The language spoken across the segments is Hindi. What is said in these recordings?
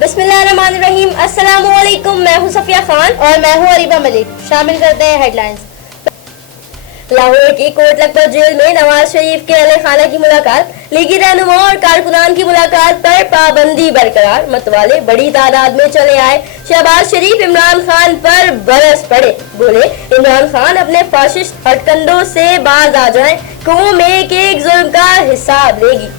बिस्मिल्लाहिर्रहमानिर्रहीम। अस्सलामुअलैकुम। मैं हूं सफिया खान और मैं हूं अरीबा मलिक। शामिल करते हैं हेडलाइंस। लाहौर की कोट लखपत जेल में नवाज शरीफ के अहले खाना की मुलाकात, लीगी रहनुमा और कारकुनान की मुलाकात पर पाबंदी बरकरार। मतवाले बड़ी तादाद में चले आए। शहबाज शरीफ इमरान खान पर बरस पड़े, बोले इमरान खान अपने फाशिस्ट हटकंडों से बाज आ जाएं, कौम एक एक जुल्म का हिसाब लेगी।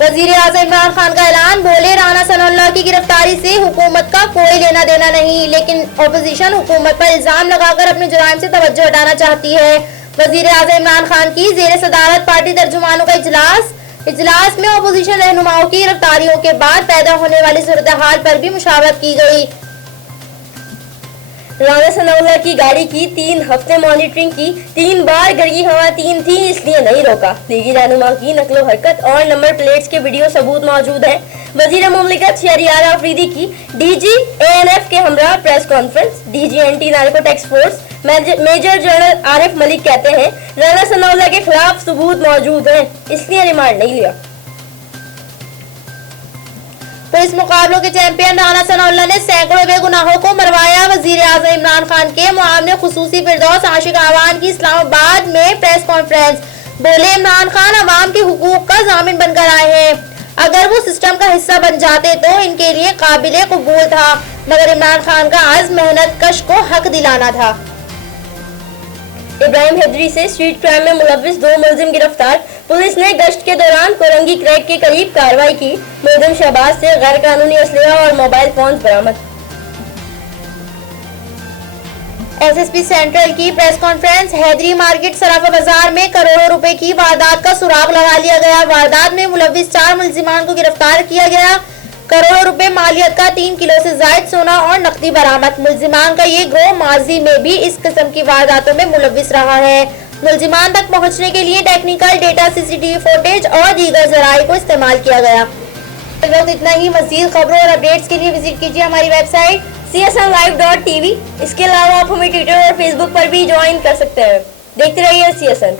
वजीर आज़म इमरान खान का ऐलान, बोले राना सनाउल्लाह की गिरफ्तारी से हुकूमत का कोई लेना देना नहीं, लेकिन अपोजिशन हुकूमत पर इल्जाम लगाकर अपने जुराइम से तवज्जो हटाना चाहती है। वजीर आज़म इमरान खान की जेर सदारत पार्टी तर्जुमानों का इजलास में अपोजिशन रहनुमाओं की गिरफ्तारियों के बाद पैदा होने वाली सूरत हाल पर भी मुशावरत की गई। राना सनाउल्लाह की गाड़ी की 3 हफ्ते मॉनिटरिंग की, 3 बार गर्गी खवातीन थी इसलिए नहीं रोका। लीगी रहनुमा की नकलो हरकत और नंबर प्लेट्स के वीडियो सबूत मौजूद है। वजीर मुमलिकत शहरियार आफरीदी की डीजी एएनएफ के हमरा press conference. DG anti narcotics force major general Arif Malik कहते हैं राना सनाउल्लाह के खिलाफ सबूत मौजूद है, इसलिए रिमांड नहीं लिया। पुलिस मुकाबलों के चैंपियन राना सनाउल्लाह ने सैकड़ों बेगुनाहों को मरवाया। वजीर आज़म इमरान खान के मुआवने खुसूसी फिरदौस आशिक आवान की इस्लामाबाद में प्रेस कॉन्फ्रेंस, बोले इमरान खान अवाम के हुकूक का जामिन बनकर आए हैं। अगर वो सिस्टम का हिस्सा बन जाते तो इनके लिए काबिले कबूल था, मगर इमरान खान का आज मेहनत कश को हक दिलाना था। इब्राहिम हैदरी से स्ट्रीट क्राइम में मुलविस 2 मुलजिम गिरफ्तार। पुलिस ने गश्त के दौरान कोरंगी क्रैक के करीब कार्रवाई की। मुलजिम शहबाज से गैर कानूनी असलहा और मोबाइल फोन बरामद। एसएसपी सेंट्रल की प्रेस कॉन्फ्रेंस, हैदरी मार्केट सराफा बाजार में करोड़ों रुपए की वारदात का सुराग लगा लिया गया। वारदात में मुलविस 4 मुलजिमान को गिरफ्तार किया गया। करोड़ों रुपए मालियत का 3 किलो से जायद सोना और नकदी बरामद। मुलजिमान का ये ग्रोह माजी में भी इस किस्म की वारदातों में मुलविस रहा है। मुलजिमान तक पहुंचने के लिए टेक्निकल डेटा, सीसीटीवी फुटेज और दीगर जराये को इस्तेमाल किया गया। इस वक्त इतना ही। मज़ीद खबरों और अपडेट्स के लिए विजिट कीजिए हमारी वेबसाइट csnlive.tv। इसके अलावा आप हमें ट्विटर और फेसबुक पर भी ज्वाइन कर सकते हैं। देखते रहिए CSN।